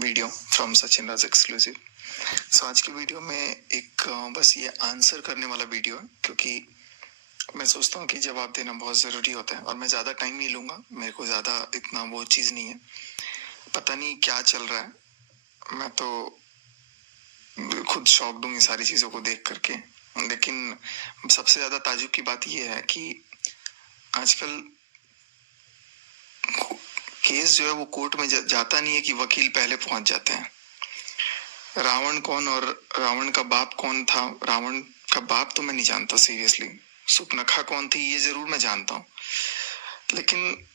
Video from Sachin Raj exclusive. So आज की video में एक बस ये आंसर करने वाला वीडियो है, क्योंकि मैं सोचता हूँ कि जवाब देना बहुत ज़रूरी होता है और मैं ज़्यादा टाइम नहीं लूँगा। मेरे को ज़्यादा इतना वो चीज़ नहीं है, पता नहीं क्या चल रहा है। मैं तो खुद शॉक दूँ ये सारी चीज़ों को देख करके। लेकिन सबसे ज़्यादा ताज्जुब की बात ये है कि आजकल केस जो है वो कोर्ट में जाता नहीं है कि वकील पहले पहुंच जाते हैं। रावण कौन और रावण का बाप कौन था? रावण का बाप तो मैं नहीं जानता सीरियसली। सुपनखा कौन थी ये जरूर मैं जानता हूँ, लेकिन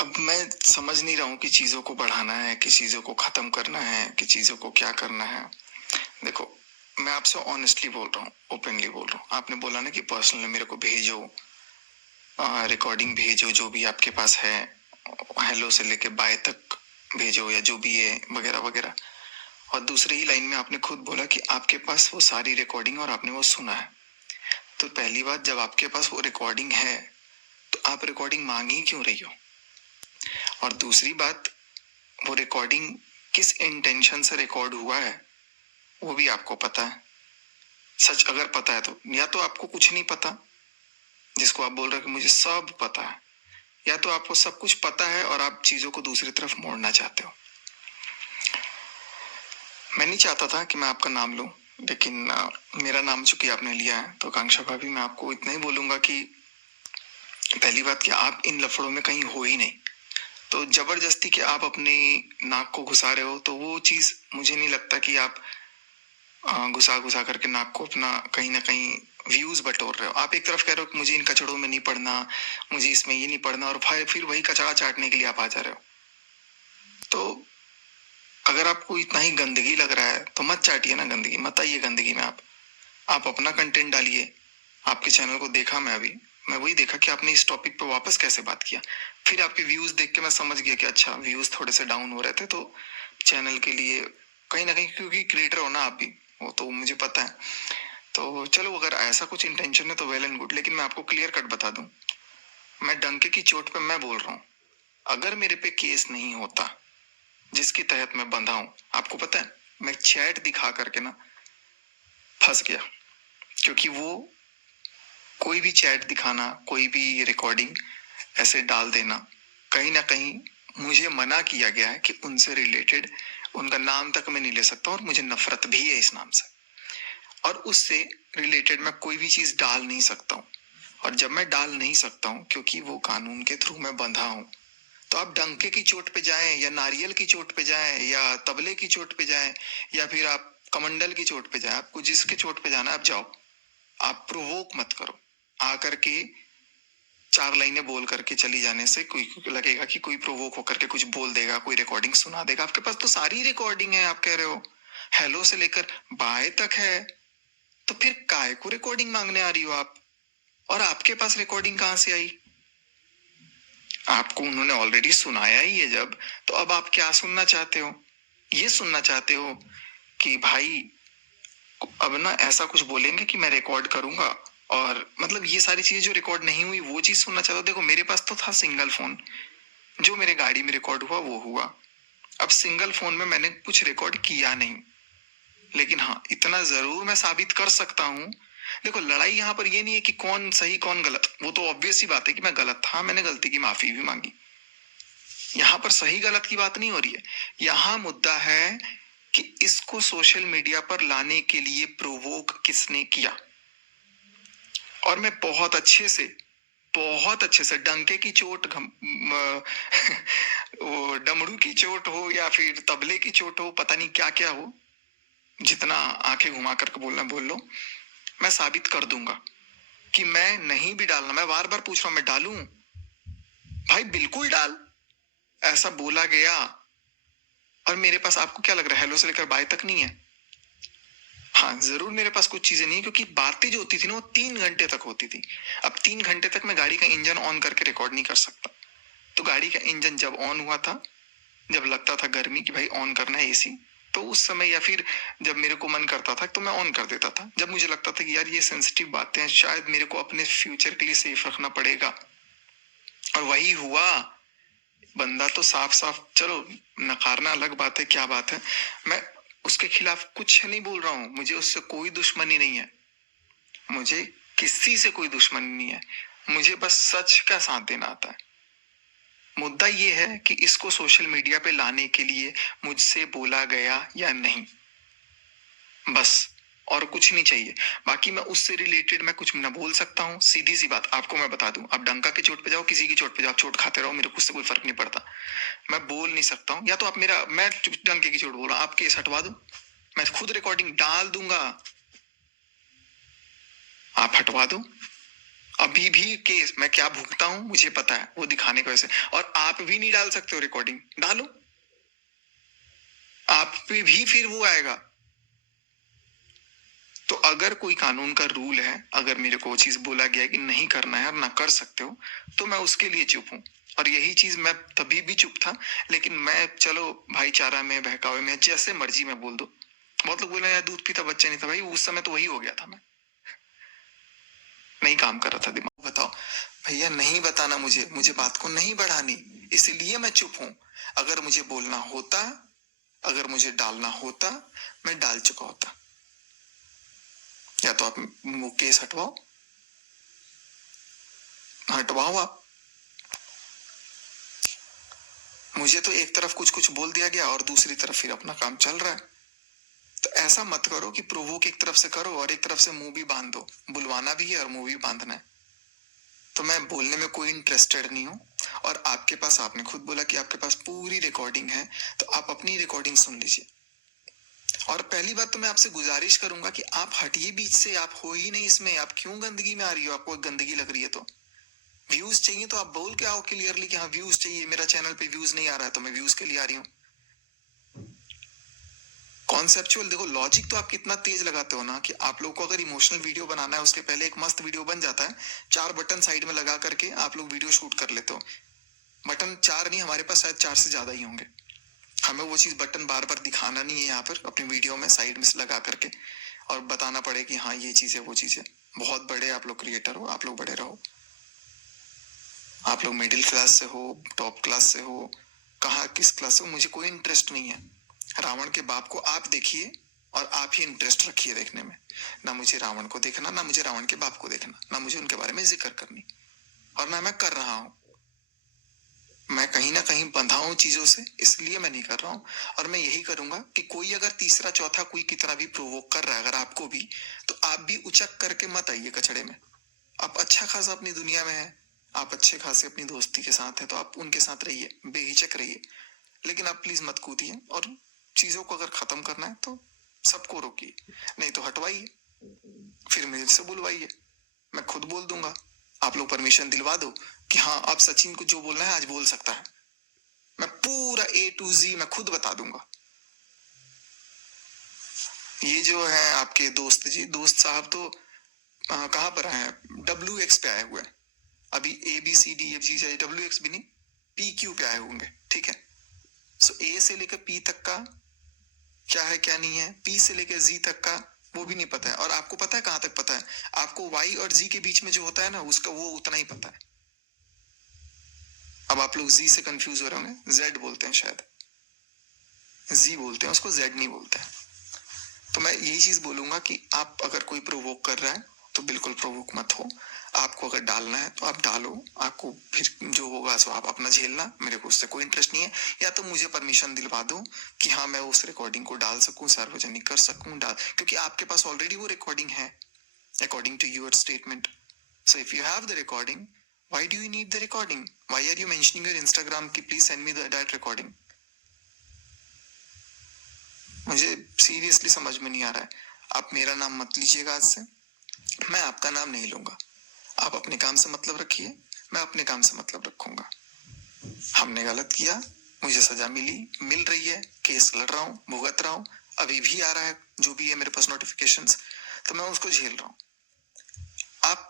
अब मैं समझ नहीं रहा हूँ कि चीजों को बढ़ाना है कि चीजों को खत्म करना है कि चीजों को क्या करना है। देखो, मैं आपसे ऑनेस्टली बोल रहा हूँ, ओपनली बोल रहा हूँ। आपने बोला ना कि पर्सनली मेरे को भेजो, रिकॉर्डिंग भेजो, जो भी आपके पास है, हेलो से लेके बाय तक भेजो या जो भी है वगैरह वगैरह। और दूसरी ही लाइन में आपने खुद बोला कि आपके पास वो सारी रिकॉर्डिंग और आपने वो सुना है। तो पहली बात, जब आपके पास वो रिकॉर्डिंग है तो आप रिकॉर्डिंग मांग ही क्यों रही हो? और दूसरी बात, वो रिकॉर्डिंग किस इंटेंशन से रिकॉर्ड हुआ है वो भी आपको पता है। सच अगर पता है तो, या तो आपको कुछ नहीं पता जिसको आप बोल रहे हो कि मुझे सब पता है, या तो आपको सब कुछ पता है और आप चीजों को दूसरी तरफ मोड़ना चाहते हो। मैं नहीं चाहता था कि मैं आपका नाम लूं, लेकिन मेरा नाम चूंकि आपने लिया है तो आकांक्षा भाभी, मैं आपको इतना ही बोलूंगा कि पहली बात कि आप इन लफड़ों में कहीं हो ही नहीं। तो जबरदस्ती कि आप अपने नाक को घुसा रहे हो, तो वो चीज मुझे नहीं लगता कि आप घुसा घुसा करके नाक को अपना कहीं ना कहीं व्यूज बटोर रहे हो। आप एक तरफ कह रहे हो कि मुझे इन कचड़ों में नहीं पड़ना, मुझे इसमें ये नहीं पड़ना, और फिर वही कचड़ा चाटने के लिए आप आ जा रहे हो। तो अगर आपको इतना ही गंदगी लग रहा है तो मत चाटिए ना गंदगी, मत आइए गंदगी में। आप अपना कंटेंट डालिए। आपके चैनल को देखा मैं वही देखा कि आपने इस टॉपिक पे वापस कैसे बात किया। फिर आपके व्यूज देख के मैं समझ गया कि अच्छा, व्यूज थोड़े से डाउन हो रहे थे, तो चैनल के लिए कहीं ना कहीं, क्योंकि क्रिएटर हो ना आप भी, वो तो मुझे पता है। तो चलो, अगर ऐसा कुछ इंटेंशन है तो वेल एंड गुड, लेकिन मैं आपको क्लियर कट बता दूं, मैं डंके की चोट पे मैं बोल रहा हूँ। अगर मेरे पे केस नहीं होता जिसके तहत मैं बंधा हूं, आपको पता है मैं चैट दिखा करके ना फंस गया, क्योंकि वो कोई भी चैट दिखाना, कोई भी रिकॉर्डिंग ऐसे डाल देना, कहीं ना कहीं मुझे मना किया गया है कि उनसे रिलेटेड उनका नाम तक मैं नहीं ले सकता, और मुझे नफरत भी है इस नाम से, और उससे रिलेटेड मैं कोई भी चीज डाल नहीं सकता हूँ। और जब मैं डाल नहीं सकता हूँ क्योंकि वो कानून के थ्रू मैं बंधा हूँ, तो आप डंके की चोट पे जाएं या नारियल की चोट पे जाएं या तबले की चोट पे जाएं या फिर आप कमंडल की चोट पे जाएं, आपको जिसके चोट पे जाना है आप जाओ। आप प्रोवोक मत करो। आकर के चार लाइनें बोल करके चली जाने से कोई लगेगा कि कोई प्रोवोक होकर के कुछ बोल देगा, कोई रिकॉर्डिंग सुना देगा। आपके पास तो सारी रिकॉर्डिंग है, आप कह रहे हो हेलो से लेकर बाय तक है, तो फिर काय को रिकॉर्डिंग मांगने आ रही हो आप? और आपके पास रिकॉर्डिंग कहां से आई? आपको उन्होंने ऑलरेडी सुनाया ही है जब, तो अब आप क्या सुनना चाहते हो? ये सुनना चाहते हो कि भाई अब ना ऐसा कुछ बोलेंगे कि मैं रिकॉर्ड करूंगा, और मतलब ये सारी चीजें जो रिकॉर्ड नहीं हुई वो चीज सुनना चाहते हो? देखो, मेरे पास तो था सिंगल फोन, जो मेरे गाड़ी में रिकॉर्ड हुआ वो हुआ। अब सिंगल फोन में मैंने कुछ रिकॉर्ड किया नहीं, लेकिन हाँ, इतना जरूर मैं साबित कर सकता हूँ। देखो, लड़ाई यहाँ पर ये नहीं है कि कौन सही कौन गलत, वो तो ऑब्वियस ही बात है कि मैं गलत था, मैंने गलती की माफी भी मांगी। यहाँ पर सही गलत की बात नहीं हो रही है। यहाँ मुद्दा है कि इसको सोशल मीडिया पर लाने के लिए प्रोवोक किसने किया। और मैं बहुत अच्छे से डंके की चोट वो डमरू की चोट हो या फिर तबले की चोट हो, पता नहीं क्या क्या हो, जितना आंखें घुमा करके बोलना बोल लो, मैं साबित कर दूंगा कि मैं नहीं भी डालना। मैं बार बार पूछ रहा हूं, मैं डालूं? भाई बिल्कुल डाल, ऐसा बोला गया। और मेरे पास, आपको क्या लग रहा है हेलो से लेकर बाय तक नहीं है? हाँ, जरूर मेरे पास कुछ चीजें नहीं है, क्योंकि बातें जो होती थी ना वो 3 घंटे तक होती थी। अब 3 घंटे तक मैं गाड़ी का इंजन ऑन करके रिकॉर्ड नहीं कर सकता। तो गाड़ी का इंजन जब ऑन हुआ था, जब लगता था गर्मी कि भाई ऑन करना है एसी, तो उस समय, या फिर जब मेरे को मन करता था तो मैं ऑन कर देता था। जब मुझे लगता था कि यार ये सेंसिटिव बातें हैं, शायद मेरे को अपने फ्यूचर के लिए सेफ रखना पड़ेगा, और वही हुआ। बंदा तो साफ साफ, चलो नकारना अलग बात है, क्या बात है, मैं उसके खिलाफ कुछ नहीं बोल रहा हूँ, मुझे उससे कोई दुश्मनी नहीं है, मुझे किसी से कोई दुश्मनी नहीं है, मुझे बस सच का साथ देना आता है। मुद्दा ये है कि इसको सोशल मीडिया पे लाने के लिए मुझसे बोला गया या नहीं, बस, और कुछ नहीं चाहिए। बाकी मैं उससे रिलेटेड मैं कुछ ना बोल सकता हूँ, सीधी सी बात आपको मैं बता दूं, आप डंका की चोट पे जाओ, किसी की चोट पे जाओ, आप चोट खाते रहो, मेरे को उससे कोई फर्क नहीं पड़ता। मैं बोल नहीं सकता हूँ, या तो आप मेरा, मैं डंके की चोट बोल रहा हूँ, आप केस हटवा दो, मैं खुद रिकॉर्डिंग डाल दूंगा, आप हटवा दो। अभी भी केस मैं क्या भुगता हूं मुझे पता है, वो दिखाने की वजह से। और आप भी नहीं डाल सकते हो रिकॉर्डिंग, डालो, आप पे भी फिर वो आएगा। तो अगर कोई कानून का रूल है, अगर मेरे को वो चीज बोला गया है कि नहीं करना है और ना कर सकते हो, तो मैं उसके लिए चुप हूं। और यही चीज मैं तभी भी चुप था, लेकिन मैं चलो भाईचारा में, बहकावे में, जैसे मर्जी में बोल दो। बहुत लोग बोले यार दूध पीता बच्चा नहीं था, भाई उस समय तो वही हो गया था, मैं नहीं काम कर रहा था दिमाग। बताओ भैया, नहीं बताना मुझे, मुझे बात को नहीं बढ़ानी, इसलिए मैं चुप हूं। अगर मुझे बोलना होता, अगर मुझे डालना होता, मैं डाल चुका होता। या तो आप वो केस हटवाओ, हटवाओ आप। मुझे तो एक तरफ कुछ कुछ बोल दिया गया और दूसरी तरफ फिर अपना काम चल रहा है। तो ऐसा मत करो कि प्रोवोक एक तरफ से करो और एक तरफ से मुंह भी बांध दो। बुलवाना भी है और मुंह भी बांधना है। तो मैं बोलने में कोई इंटरेस्टेड नहीं हूँ। और आपके पास, आपने खुद बोला कि आपके पास पूरी रिकॉर्डिंग है, तो आप अपनी रिकॉर्डिंग सुन लीजिए। और पहली बात तो मैं आपसे गुजारिश करूंगा कि आप हटिए बीच से, आप हो ही नहीं इसमें, आप क्यों गंदगी में आ रही हो? आपको गंदगी लग रही है तो व्यूज चाहिए तो आप बोल के आओ क्लियरली कि हाँ व्यूज चाहिए, मेरा चैनल पे व्यूज नहीं आ रहा है तो मैं व्यूज के लिए आ रही हूँ। कॉन्सेप्चुअल देखो, लॉजिक तो आप कितना तेज लगाते हो ना, कि आप लोग को अगर इमोशनल वीडियो बनाना है उसके पहले एक मस्त वीडियो बन जाता है, 4 बटन साइड में लगा करके आप लोग वीडियो शूट कर लेते हो। बटन 4 नहीं, हमारे पास शायद 4 से ज्यादा ही होंगे। हमें वो चीज बटन बार बार दिखाना नहीं है यहाँ पर अपनी वीडियो में साइड में लगा करके और बताना पड़े कि हाँ ये चीज है वो चीज है। बहुत बड़े आप लोग क्रिएटर हो, आप लोग बड़े रहो। आप लोग मिडिल क्लास से हो, टॉप क्लास से हो, कहाँ किस क्लास से हो, मुझे कोई इंटरेस्ट नहीं है। रावण के बाप को आप देखिए और आप ही इंटरेस्ट रखिए देखने में। ना मुझे रावण को देखना, ना मुझे रावण के बाप को देखना, ना मुझे उनके बारे में जिक्र करनी, और ना मैं कर रहा हूं। मैं कहीं ना कहीं बंधा हूं चीजों से, इसलिए मैं नहीं कर रहा हूं। और मैं यही करूंगा कि कोई अगर तीसरा चौथा कोई की तरह भी प्रोवोक कर रहा है, अगर आपको भी, तो आप भी उचक करके मत आइए कचड़े में। आप अच्छा खासा अपनी दुनिया में है, आप अच्छे खासे अपनी दोस्ती के साथ है, तो आप उनके साथ रहिए, बेहिचक रहिए। लेकिन आप प्लीज मत कूदिए, और चीजों को अगर खत्म करना है तो सबको रोकिए, नहीं तो हटवाइए, फिर मेरे से बुलवाइए, मैं खुद बोल दूंगा। आप लोग परमिशन दिलवा दो कि हाँ अब सचिन को जो बोलना है आज बोल सकता है, मैं पूरा A to Z मैं खुद बता दूंगा। ये जो है आपके दोस्त जी, दोस्त साहब तो कहाँ पर आए हैं? WX पे आए हुए हैं अभी। ABCDFG चाहिए, WX भी नहीं, PQ पे आए होंगे, ठीक है। सो A से लेकर P तक का क्या है क्या नहीं है, P से लेकर Z तक का वो भी नहीं पता है। और आपको पता है कहाँ तक पता है? आपको Y और Z के बीच में जो होता है ना, उसका वो उतना ही पता है। अब आप लोग Z से कंफ्यूज हो रहे होंगे, Z बोलते हैं शायद, Z बोलते हैं उसको, Z नहीं बोलते हैं। तो मैं यही चीज बोलूंगा कि आप अगर कोई प्रोवोक कर रहा है तो बिल्कुल प्रोवोक मत हो। आपको अगर डालना है तो आप डालो, आपको फिर जो होगा सो आप अपना झेलना, मेरे को उससे कोई इंटरेस्ट नहीं है। या तो मुझे परमिशन दिलवा दो कि हाँ मैं उस रिकॉर्डिंग को डाल सकूं, सार्वजनिक कर सकूं, डाल, क्योंकि आपके पास ऑलरेडी वो रिकॉर्डिंग है according to your statement. So if you have the recording, why do you need the recording? Why are you mentioning your Instagram कि please send me that recording? मुझे सीरियसली समझ में नहीं आ रहा है। आप मेरा नाम मत लीजिएगा आज से, मैं आपका नाम नहीं लूंगा। आप अपने काम से मतलब रखिए, मैं अपने काम से मतलब रखूंगा। हमने गलत किया, मुझे सजा मिली, मिल रही है, केस लड़ रहा हूँ, भुगत रहा हूँ, अभी भी आ रहा है जो भी है मेरे पास नोटिफिकेशंस, तो मैं उसको झेल रहा हूँ। आप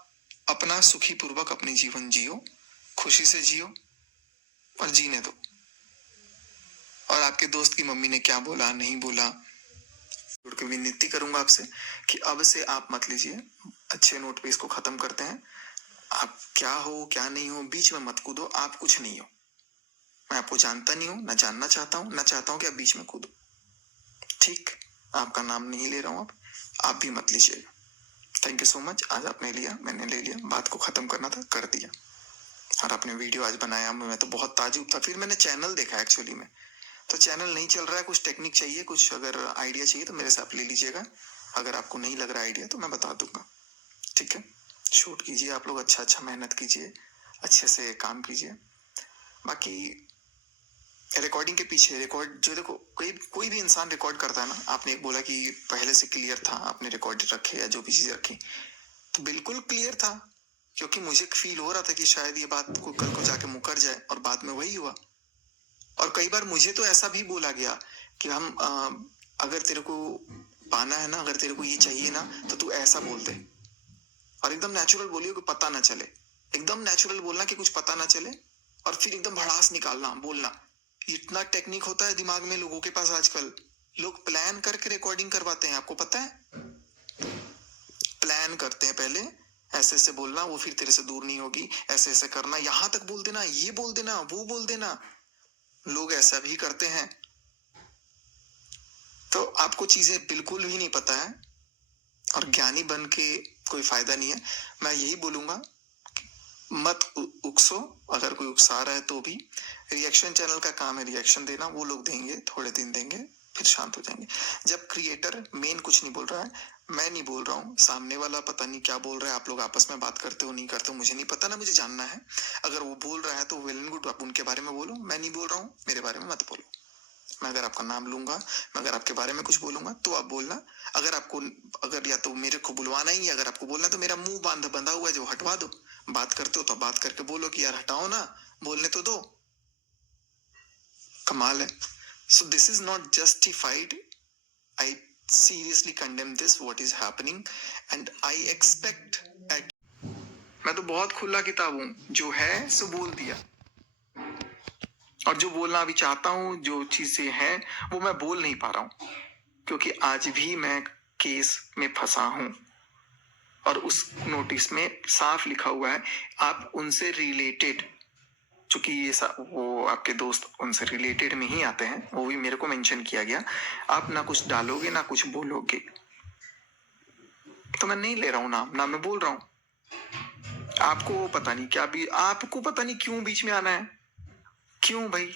अपना सुखी पूर्वक अपनी जीवन जियो, खुशी से जियो और जीने दो। और आपके दोस्त की मम्मी ने क्या बोला नहीं बोला, जोड़ के विनती करूंगा आपसे कि अब से आप मत लीजिए, अच्छे नोट पे इसको खत्म करते हैं। आप क्या हो क्या नहीं हो बीच में मत कूदो, आप कुछ नहीं हो। मैं आपको जानता नहीं हूँ, ना जानना चाहता हूँ, ना चाहता हूँ कि आप बीच में कूदो। ठीक, आपका नाम नहीं ले रहा हूँ अब, आप भी मत लीजिएगा। Thank you so much. आज आपने लिया, मैंने ले लिया, बात को खत्म करना था, कर दिया। और आपने वीडियो आज बनाया, मैं तो बहुत ताजुब था। फिर मैंने चैनल देखा एक्चुअली में, तो चैनल नहीं चल रहा है, कुछ टेक्निक चाहिए, कुछ अगर आइडिया चाहिए तो मेरे से आप ले लीजिएगा। अगर आपको नहीं लग रहा आइडिया तो मैं बता दूंगा, ठीक है। शूट कीजिए आप लोग, अच्छा अच्छा मेहनत कीजिए, अच्छे से काम कीजिए। बाकी रिकॉर्डिंग के पीछे, रिकॉर्ड जो देखो, कोई भी इंसान रिकॉर्ड करता है ना, आपने एक बोला कि पहले से क्लियर था, आपने रिकॉर्ड रखे या जो भी चीज रखी, तो बिल्कुल क्लियर था, क्योंकि मुझे फील हो रहा था कि शायद ये बात को कल को जाके मुकर जाए, और बाद में वही हुआ। और कई बार मुझे तो ऐसा भी बोला गया कि अगर तेरे को पाना है ना, अगर तेरे को ये चाहिए ना, तो तू ऐसा बोल दे, और एकदम नेचुरल बोलियो कि पता ना चले। एकदम नेचुरल बोलना कि कुछ पता ना चले, और फिर एकदम भड़ास निकालना, बोलना। इतना टेक्निक होता है दिमाग में लोगों के पास आजकल। लोग प्लान करके रिकॉर्डिंग करवाते हैं, आपको पता है? प्लान करते हैं पहले, ऐसे ऐसे बोलना, वो फिर तेरे से दूर नहीं होगी, ऐसे ऐसे करना, यहां तक बोल देना, ये बोल देना, वो बोल देना। लोग ऐसा भी करते हैं। तो आपको चीजें बिल्कुल भी नहीं पता है, और ज्ञानी बन के कोई फायदा नहीं है। मैं यही बोलूंगा, मत उकसो। अगर कोई उकसा रहा है तो भी, रिएक्शन चैनल का काम है रिएक्शन देना, वो लोग देंगे, थोड़े दिन देंगे, फिर शांत हो जाएंगे। जब क्रिएटर मेन कुछ नहीं बोल रहा है, मैं नहीं बोल रहा हूँ, सामने वाला पता नहीं क्या बोल रहा है, आप लोग आपस में बात करते हो नहीं करते हो मुझे नहीं पता ना, मुझे जानना है। अगर वो बोल रहा है तो वेल एंड गुड, आप उनके बारे में बोलो, मैं नहीं बोल रहा हूँ, मेरे बारे में मत बोलो। मैं अगर आपका नाम लूंगा, मैं अगर आपके बारे में कुछ बोलूंगा तो आप बोलना। अगर आपको, अगर या तो मेरे को बुलवाना ही है, अगर आपको बोलना तो मेरा मुंह बंधा हुआ है जो हटवा दो। बात करते हो तो बात करके बोलो कि यार हटाओ ना, बोलने तो दो। कमाल है। So this is not justified. I seriously condemn this what is happening, and I expect at. मैं तो बहुत खुला किताब हूं, जो है सो बोल दिया, और जो बोलना अभी चाहता हूं, जो चीजें हैं वो मैं बोल नहीं पा रहा हूं, क्योंकि आज भी मैं केस में फंसा हूं, और उस नोटिस में साफ लिखा हुआ है आप उनसे रिलेटेड, चूंकि ये वो आपके दोस्त उनसे रिलेटेड में ही आते हैं, वो भी मेरे को मेंशन किया गया। आप ना कुछ डालोगे ना कुछ बोलोगे, तो मैं नहीं ले रहा हूं नाम, ना मैं बोल रहा हूं। आपको पता नहीं क्या भी, आपको पता नहीं क्यों बीच में आना है, क्यों भाई?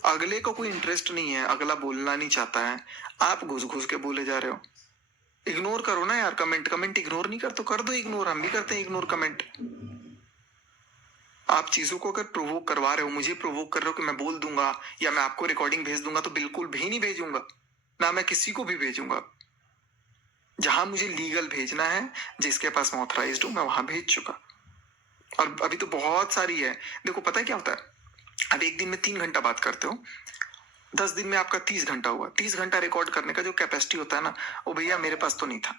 अगले को कोई इंटरेस्ट नहीं है, अगला बोलना नहीं चाहता है, आप घुस घुस के बोले जा रहे हो। इग्नोर करो ना यार, कमेंट इग्नोर नहीं कर तो कर दो इग्नोर, हम भी करते हैं इग्नोर कमेंट। आप चीजों को अगर प्रोवोक करवा रहे हो, मुझे प्रोवोक कर रहे हो कि मैं बोल दूंगा या मैं आपको रिकॉर्डिंग भेज दूंगा, तो बिल्कुल भी नहीं भेजूंगा, ना मैं किसी को भी भेजूंगा। जहां मुझे लीगल भेजना है, जिसके पास मैं ऑथराइज्ड हूं, मैं वहां भेज चुका। और अभी तो बहुत सारी है। देखो पता है क्या होता है, अब एक दिन में 3 घंटा बात करते हो, 10 दिन में आपका 30 घंटा हुआ। 30 घंटा रिकॉर्ड करने का जो कैपेसिटी होता है ना, वो भैया मेरे पास तो नहीं था।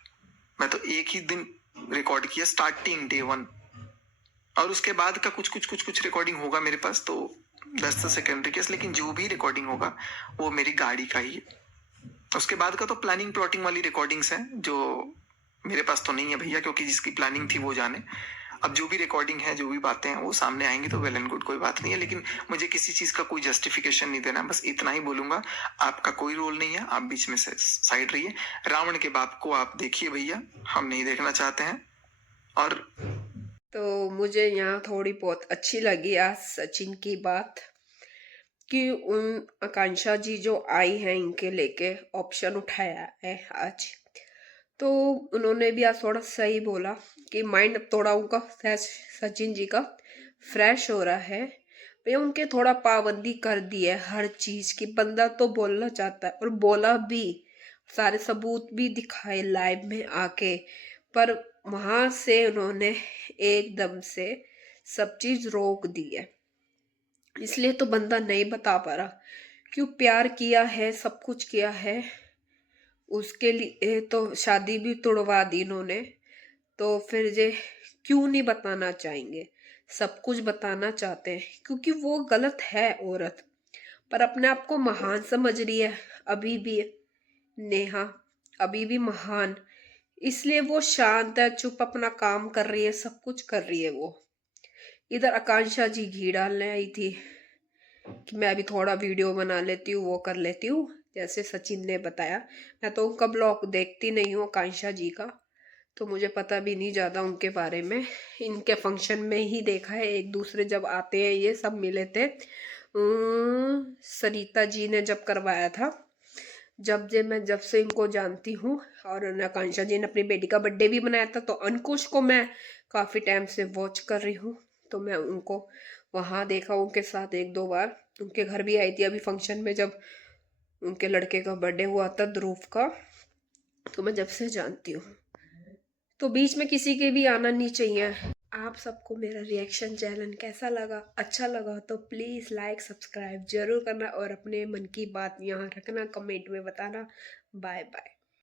मैं तो एक ही दिन रिकॉर्ड किया, स्टार्टिंग डे 1, और उसके बाद का कुछ रिकॉर्डिंग होगा मेरे पास, तो 10 से सेकेंडरी केस, लेकिन जो भी रिकॉर्डिंग होगा वो मेरी गाड़ी का ही है। उसके बाद का तो प्लानिंग प्लॉटिंग वाली रिकॉर्डिंग्स हैं, जो मेरे पास तो नहीं है भैया, क्योंकि जिसकी प्लानिंग थी वो जाने। अब जो भी रिकॉर्डिंग है, जो भी बातें हैं, वो सामने आएंगी तो वेल एंड गुड, कोई बात नहीं है, लेकिन मुझे किसी चीज का कोई जस्टिफिकेशन नहीं देना, बस इतना ही बोलूंगा। आपका कोई रोल नहीं है, आप बीच में से साइड रहिए। रावण के बाप को आप देखिए भैया, हम नहीं देखना चाहते हैं। और तो मुझे यहाँ थोड़ी बहुत अच्छी लगी आज सचिन की बात, कि उन आकांक्षा जी जो आई हैं इनके लेके ऑप्शन उठाया है आज। तो उन्होंने भी आज थोड़ा सही बोला कि माइंड अब थोड़ा उनका सचिन जी का फ्रेश हो रहा है। भैया उनके थोड़ा पाबंदी कर दी है हर चीज की, बंदा तो बोलना चाहता है और बोला भी, सारे सबूत भी दिखाए लाइव में आके, पर वहां से उन्होंने एकदम से सब चीज रोक दी है। इसलिए तो बंदा नहीं बता पा रहा क्यों प्यार किया है, सब कुछ किया है उसके लिए, तो शादी भी तोड़वा दी इन्होंने, तो फिर ये क्यों नहीं बताना चाहेंगे? सब कुछ बताना चाहते हैं क्योंकि वो गलत है औरत, पर अपने आप को महान समझ रही है अभी भी नेहा, अभी भी महान। इसलिए वो शांत है, चुप अपना काम कर रही है, सब कुछ कर रही है वो। इधर आकांक्षा जी घी डालने आई थी, कि मैं अभी थोड़ा वीडियो बना लेती हूँ, वो कर लेती हूँ, जैसे सचिन ने बताया। मैं तो उनका ब्लॉग देखती नहीं हूँ आकांक्षा जी का, तो मुझे पता भी नहीं ज़्यादा उनके बारे में। इनके फंक्शन में ही देखा है, एक दूसरे जब आते हैं ये सब मिले थे। सरिता जी ने जब करवाया था, जब से इनको जानती हूँ। और आकांक्षा जी ने अपनी बेटी का बर्थडे भी बनाया था, तो अंकुश को मैं काफ़ी टाइम से वॉच कर रही हूँ, तो मैं उनको वहाँ देखा उनके साथ एक दो बार। उनके घर भी आई थी अभी फंक्शन में, जब उनके लड़के का बर्थडे हुआ था ध्रुव का, तो मैं जब से जानती हूँ। तो बीच में किसी के भी आना नहीं चाहिए। आप सबको मेरा रिएक्शन चैनल कैसा लगा, अच्छा लगा तो प्लीज़ लाइक सब्सक्राइब जरूर करना, और अपने मन की बात यहाँ रखना, कमेंट में बताना। Bye bye.